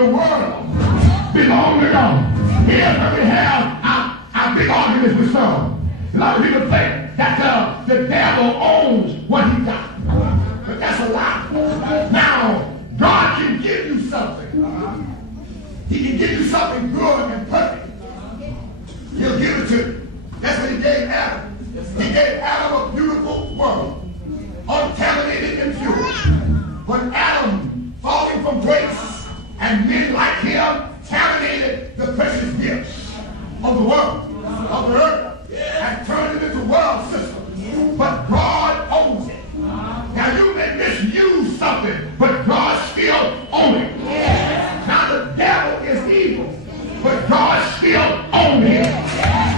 the world belong to God. Here's where we have our big arguments with some. A lot of people think that the devil owns what he got. But that's a lie. Now, God can give you something. He can give you something good and perfect. He'll give it to you. That's what he gave Adam. He gave Adam a beautiful world, uncontaminated and pure. But Adam, falling from grace, and men like him, contaminated the precious gifts of the world, of the earth, and turned it into world system. But God owns it. Now you may misuse something, but God still owns it. Now the devil is evil, but God still owns him.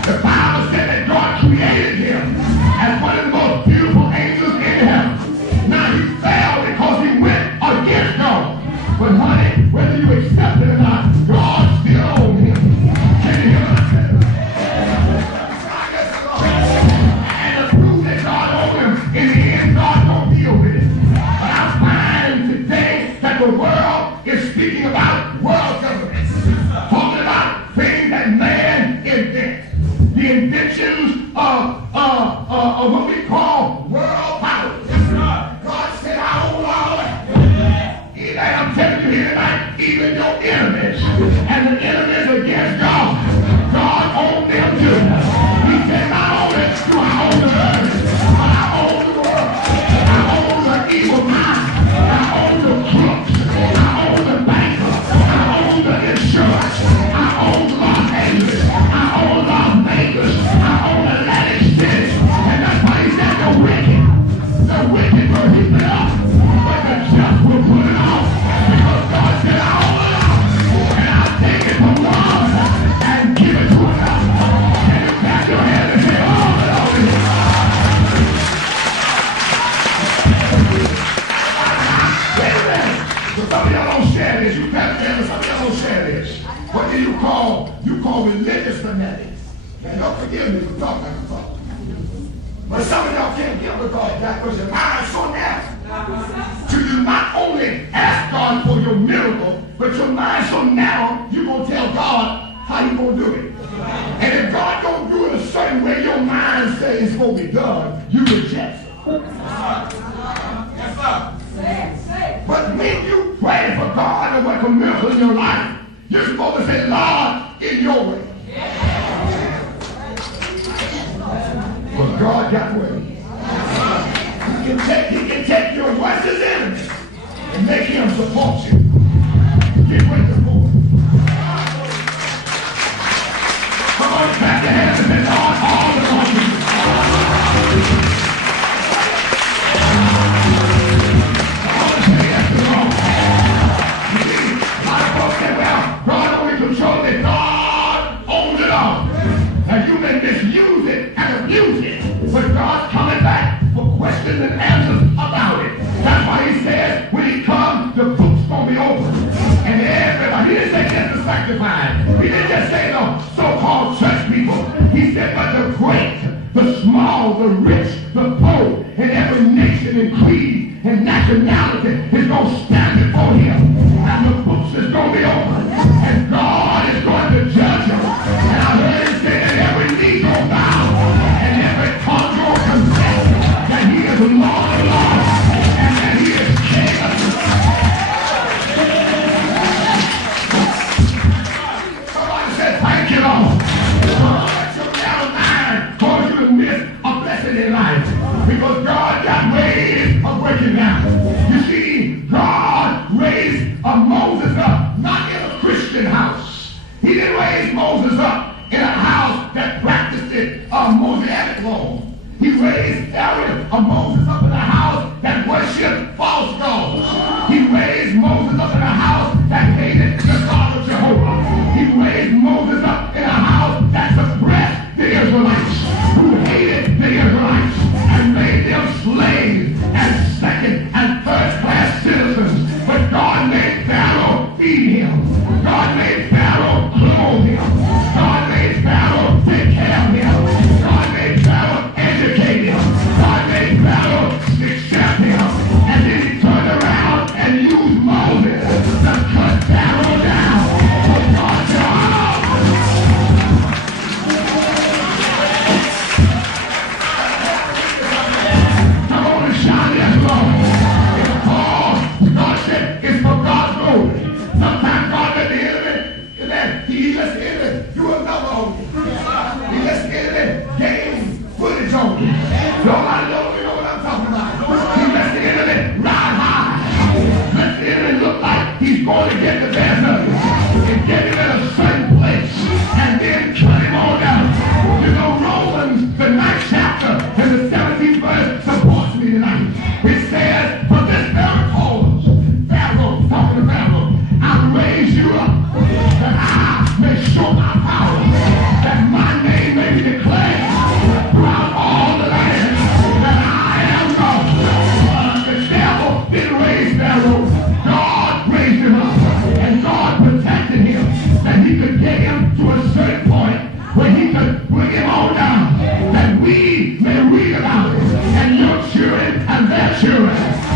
The Bible said that God created him as one of the most beautiful angels in heaven. Now he fell because he went against God. But honey, whether you accept it or not, God still owns him. Can you hear what I said? And to prove that God owns him, in the end, God don't deal with it. But I find today that the world is speaking about world government, talking about things that man invents. The inventions of what we call world power. God said, I own all that. And I'm telling you here tonight, even your enemies and the enemies against God, God owns them too. He said, not only do I own the earth, but I own the world. I own the evil mind. I own the crooks. I own the banker. I own the insurance. I own Los Angeles. I own Las Vegas. I own Atlantic City. And that's why he said the wicked will heap it up, but the just will put it off. Because God said, I own it all. And I'll take it from one and give it to another. And you clap your hands and say, oh, it all is wait a minute. So some of y'all don't share this. You clap your hands, some of y'all don't share this. What do you call? You call religious fanatics. And don't forgive me for talking like I'm talking. But some of y'all can't give because that was your mind so narrow. So you not only ask God for your miracle, but your mind so narrow, you're going to tell God how you going to do it. And if God don't do it a certain way your mind says it's going to be done, you reject it. Yes, sir. But when you pray for God and work a miracle in your life, you're supposed to say, Lord, in your way. But God got ways. He can take your worstest enemy and make him support you. Get ready to move. Come on, clap your hands and say, Lord, all the glory. All the say yes to God. You see, a lot of folks say, well, God only controls it. God owns it all. Now you may misuse it and abuse it, but God's coming back for questions and answers about it. That's why he said when he comes, the book's going to be open. And everybody, he didn't say just the sanctified. He didn't just say the so-called church people. He said, but the great, the small, the rich, the poor, and every nation and creed and nationality is going to stand before him. And the books is going to be open. And God is going to judge them. And I heard him say that every knee going to bow and every tongue going to confess that he is Lord of Lords and that he is King of Kings. Somebody said, thank you, Lord. Let your narrow mind cause you to miss a blessing in life. Because God got ways of breaking down. You see, God raised Moses up, not in a Christian house.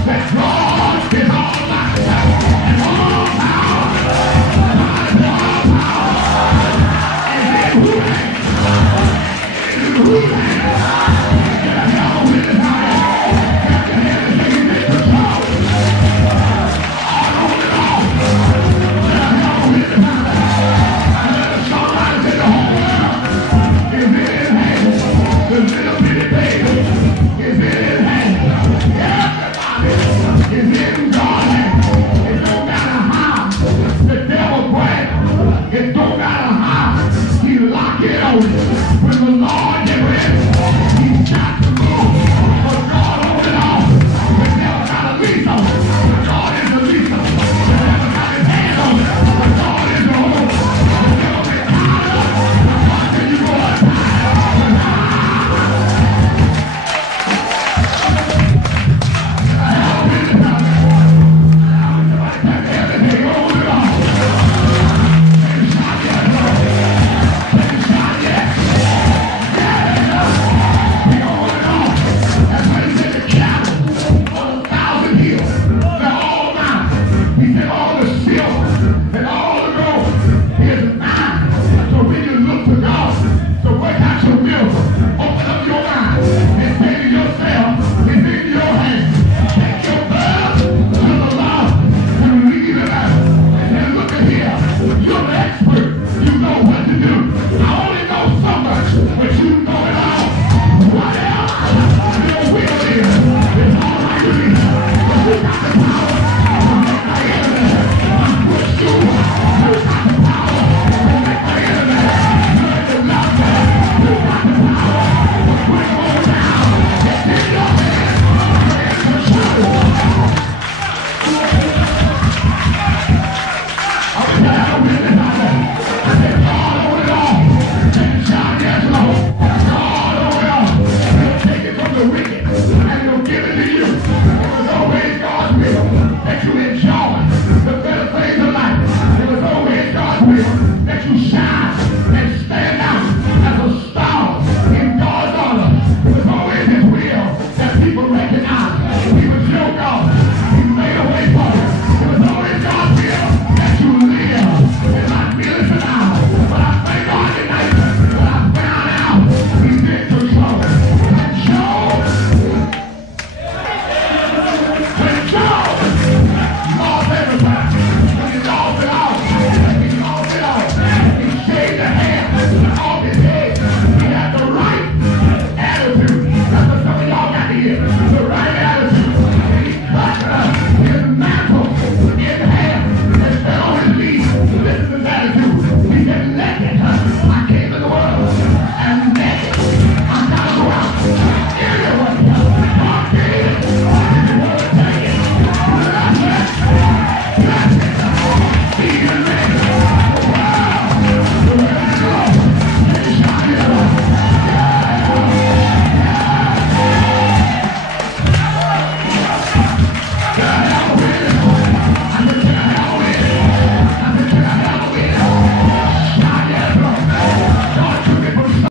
that draw